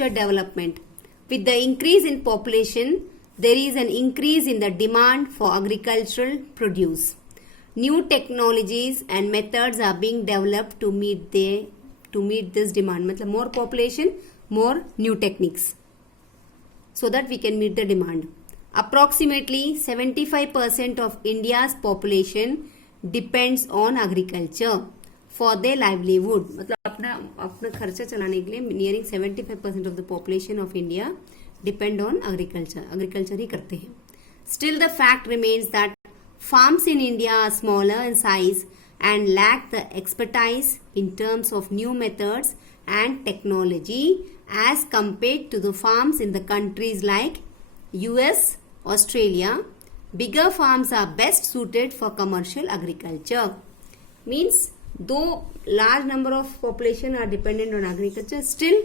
agriculture development. With the increase in population, there is an increase in the demand for agricultural produce. New technologies and methods are being developed to meet this demand. मतलब more population, more new techniques, so that we can meet the demand. Approximately 75% of India's population depends on agriculture for their livelihood. मतलब अपना खर्चा चलाने के लिए nearing 75% of the population of India depend on agriculture. Agriculture ही करते हैं. Still the fact remains that farms in India are smaller in size and lack the expertise in terms of new methods and technology as compared to the farms in the countries like US, Australia. Bigger farms are best suited for commercial agriculture. Means though large number of population are dependent on agriculture, still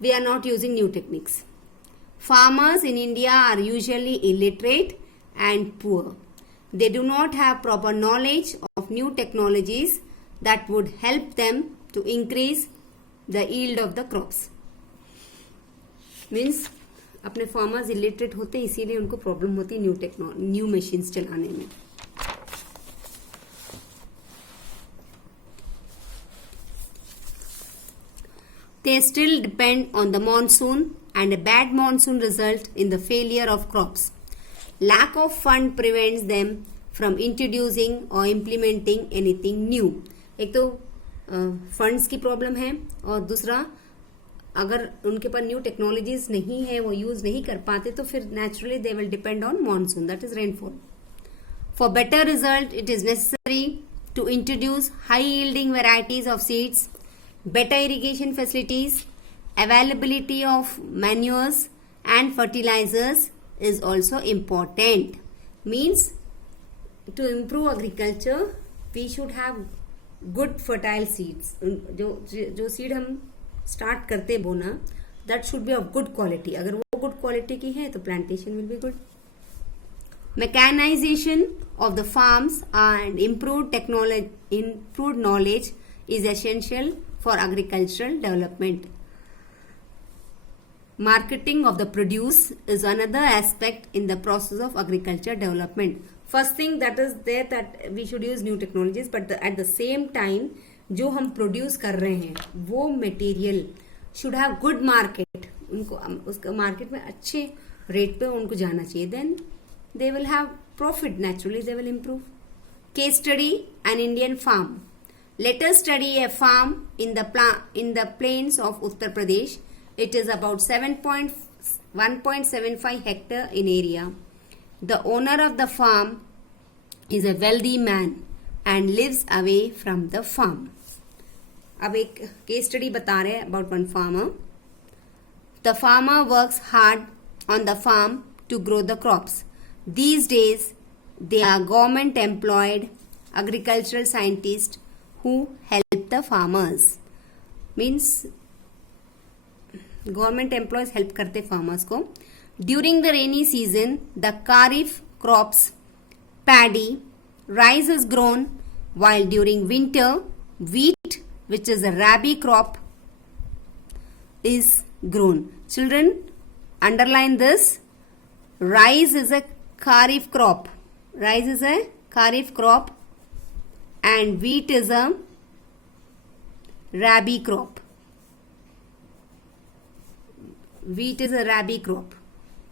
we are not using new techniques. Farmers in India are usually illiterate and poor. They do not have proper knowledge of new technologies that would help them to increase the yield of the crops. Means अपने farmers illiterate होते हैं, इसीलिए उनको problem होती है new machines चलाने में. They still depend on the monsoon, and a bad monsoon results in the failure of crops. Lack of fund prevents them from introducing or implementing anything new. एक तो फंड्स की problem है, और दूसरा अगर उनके पास न्यू टेक्नोलॉजीज नहीं है, वो यूज नहीं कर पाते, तो फिर naturally they will depend on monsoon, that is rainfall. For better result it is necessary to introduce high yielding varieties of seeds, better irrigation facilities, availability of manures and fertilizers is also important. Means to improve agriculture we should have good fertile seeds. जो seed हम start करते बोना, that should be of good quality. अगर वो good quality की है तो plantation will be good. Mechanization of the farms and improved knowledge is essential for agricultural development. Marketing of the produce is another aspect in the process of agriculture development. First thing that is there, that we should use new technologies, but at the same time जो हम produce कर रहे हैं वो material should have good market. उनको उसका market में अच्छे rate पे उनको जाना चाहिए. Then they will have profit. Naturally they will improve. Case study: an Indian farm. Let us study a farm in the plains of Uttar Pradesh. It is about 1.75 hectare in area. The owner of the farm is a wealthy man and lives away from the farm. अब एक case study बता रहे हैं about one farmer. The farmer works hard on the farm to grow the crops. These days, they are government employed agricultural scientists who help the farmers. Means government employees help करते farmers को. During the rainy season, the kharif crops, paddy, rice is grown, while during winter, wheat, which is a rabi crop, is grown. Children, underline this. Rice is a kharif crop. Rice is a kharif crop. And wheat is a rabi crop. Wheat is a rabi crop.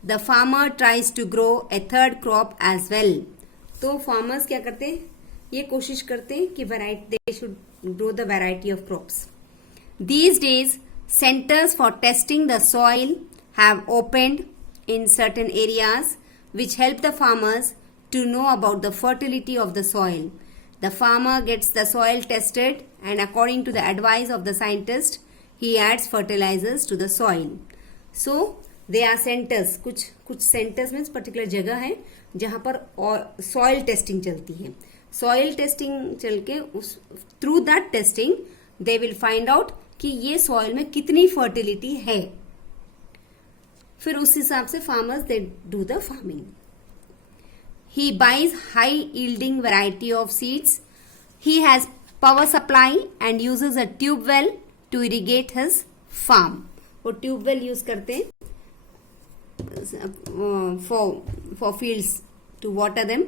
The farmer tries to grow a third crop as well. तो farmers क्या करते हैं? ये कोशिश करते हैं कि they should grow the variety of crops. These days, centers for testing the soil have opened in certain areas, which help the farmers to know about the fertility of the soil. The farmer gets the soil tested, and according to the advice of the scientist, he adds fertilizers to the soil. So there are centers. कुछ centers means particular जगह है जहाँ पर soil testing चलती है. Soil testing चल के through that testing they will find out कि ये soil में कितनी fertility है. फिर उस हिसाब से farmers they do the farming. He buys high yielding variety of seeds. He has power supply and uses a tube well to irrigate his farm. वो ट्यूबवेल यूज करते हैं for fields to water them.